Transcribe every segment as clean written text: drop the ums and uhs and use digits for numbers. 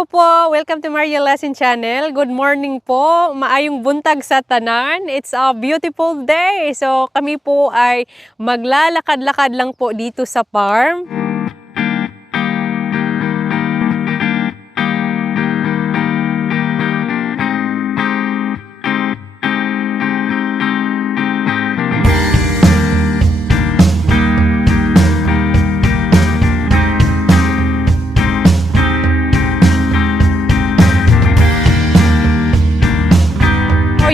Hello po! Welcome to Maria Lesson Channel. Good morning po. Maayong buntag sa tanan. It's a beautiful day. So kami po ay maglalakad-lakad lang po dito sa farm.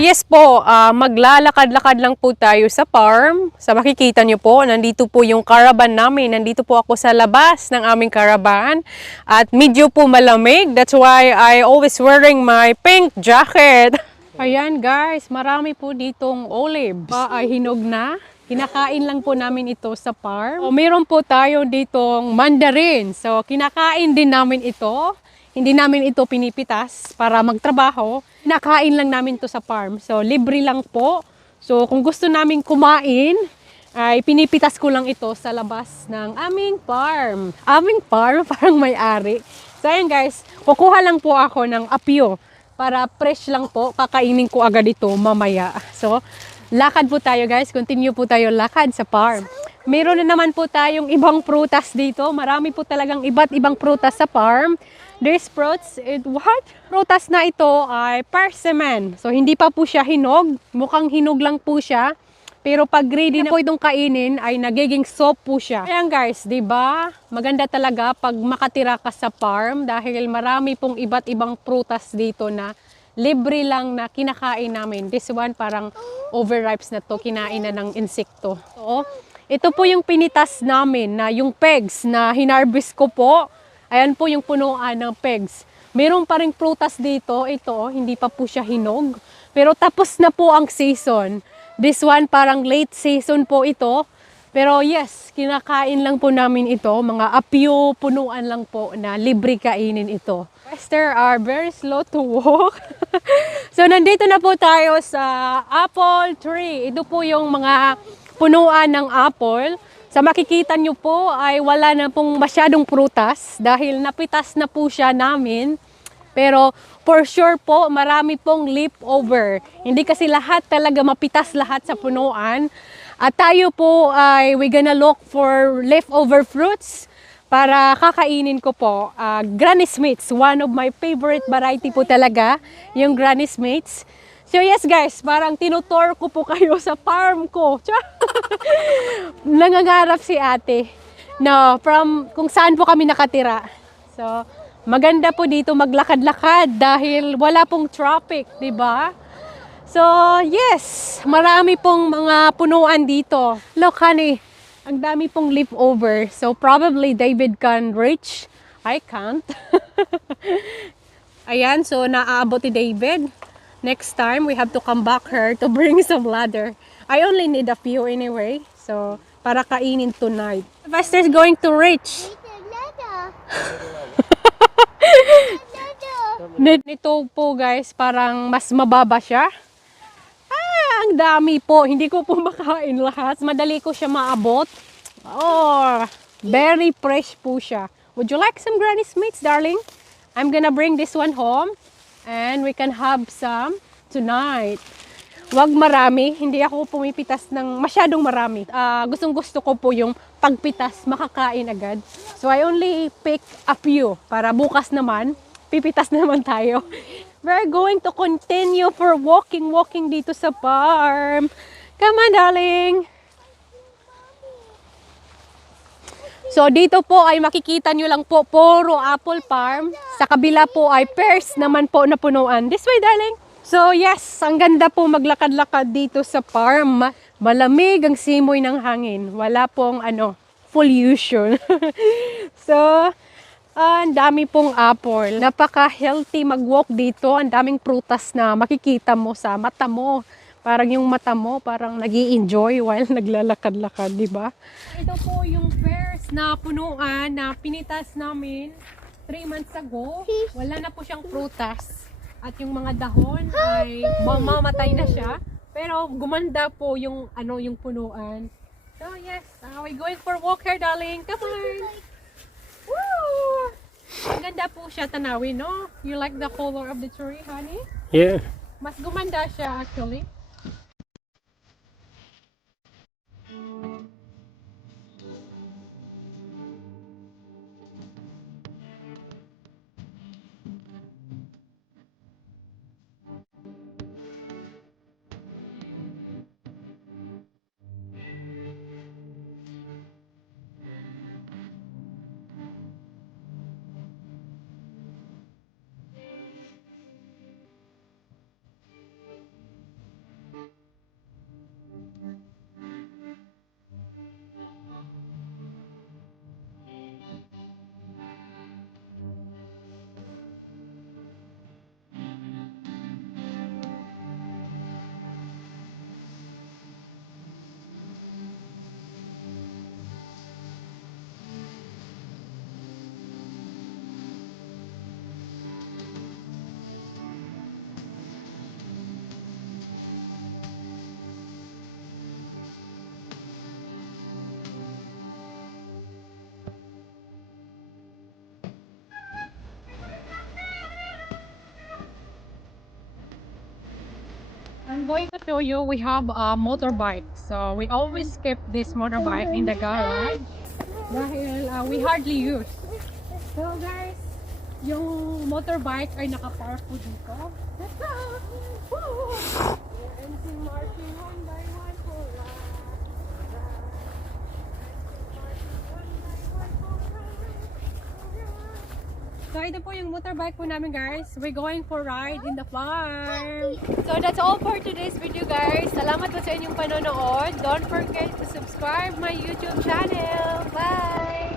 Yes po, maglalakad-lakad lang po tayo sa farm. Sa makikita nyo po, nandito po yung caravan namin. Nandito po ako sa labas ng aming caravan. At medyo po malamig. That's why I always wearing my pink jacket. Ayan guys, marami po ditong olives. Ay hinog na. Kinakain lang po namin ito sa farm. So, meron po tayo ditong mandarin. So kinakain din namin ito. Hindi namin ito pinipitas para magtrabaho. Nakain lang namin to sa farm. So, libre lang po. So, kung gusto namin kumain, ay pinipitas ko lang ito sa labas ng aming farm. Aming farm, parang may-ari. So, ayan guys, kukuha lang po ako ng apio para fresh lang po. Kakainin ko agad ito mamaya. So, lakad po tayo guys. Continue po tayo lakad sa farm. Meron na naman po tayong ibang prutas dito. Marami po talagang iba't ibang prutas sa farm. There's fruits. Prutas na ito ay persimmon. So, hindi pa po siya hinog. Mukhang hinog lang po siya. Pero pag ready na po itong kainin, ay nagiging soup po siya. Ayan guys, di ba? Maganda talaga pag makatira ka sa farm dahil marami pong iba't ibang prutas dito na libre lang na kinakain namin. This one parang overripes na to, kinain na ng insekto. So, ito po yung pinitas namin na yung pegs na hinarvest ko po. Ayan po yung punuan ng pegs. Meron pa ring prutas dito. Ito, hindi pa po siya hinog. Pero tapos na po ang season. This one, parang late season po ito. Pero yes, kinakain lang po namin ito. Mga apio, punuan lang po na libre kainin ito. Western are very slow to walk. So, nandito na po tayo sa apple tree. Ito po yung mga punuan ng apple. Sa makikita nyo po ay wala na pong masyadong prutas dahil napitas na po siya namin. Pero for sure po marami pong leftover. Hindi kasi lahat talaga mapitas lahat sa punuan. At tayo po ay we gonna look for leftover fruits para kakainin ko po. Granny Smiths, one of my favorite variety po talaga, yung Granny Smiths. So yes guys, parang tinutor ko po kayo sa farm ko. Nangangarap si ate na from kung saan po kami nakatira. So maganda po dito maglakad-lakad dahil wala pong traffic, di ba? So yes, marami pong mga punuan dito. Look honey, ang dami pong leftover. So probably David can reach. I can't. Ayan, so naaabot ni David. Next time, we have to come back here to bring some ladder. I only need a few anyway. So, para kainin tonight. Sylvester's going to reach. Nito po guys, parang mas mababa siya. Ang dami po. Hindi ko po makain lahat. Madali ko siya maabot. Oh, very fresh po siya. Would you like some Granny Smiths, darling? I'm gonna bring this one home. And we can have some tonight. Wag marami. Hindi ako pumipitas ng masyadong marami. Gustong-gusto ko po yung pagpitas, makakain agad. So I only pick a few para bukas naman, pipitas naman tayo. We're going to continue for walking dito sa farm. Come on, darling. So dito po ay makikita nyo lang po puro apple farm. Sa kabila po ay pears naman po na punuan. This way, darling. So yes, ang ganda po maglakad-lakad dito sa farm. Malamig ang simoy ng hangin. Wala pong pollution. So, ang dami pong apple. Napaka-healthy mag-walk dito. Ang daming prutas na makikita mo sa mata mo. Parang yung mata mo, parang nag-i-enjoy while naglalakad-lakad, di ba? Ito po yung pears na punuan na pinitas namin 3 months ago. Wala na po siyang prutas. At yung mga dahon ay mamamatay na siya. Pero gumanda po yung, yung punuan. So yes, we're going for a walk here, darling. Come on! Woo! Maganda po siya tanawin, no? You like the color of the tree, honey? Yeah. Mas gumanda siya actually. I'm going to show you, we have a motorbike. So we always keep this motorbike in the garage dahil we hardly use. So guys, yung motorbike ay nakapark po dito. Let's go! Woo! And si marching one by one for So ito po yung motorbike po namin guys. We're going for ride in the farm. So that's all for today's video guys. Salamat po sa inyong panonood. Don't forget to subscribe my YouTube channel. Bye!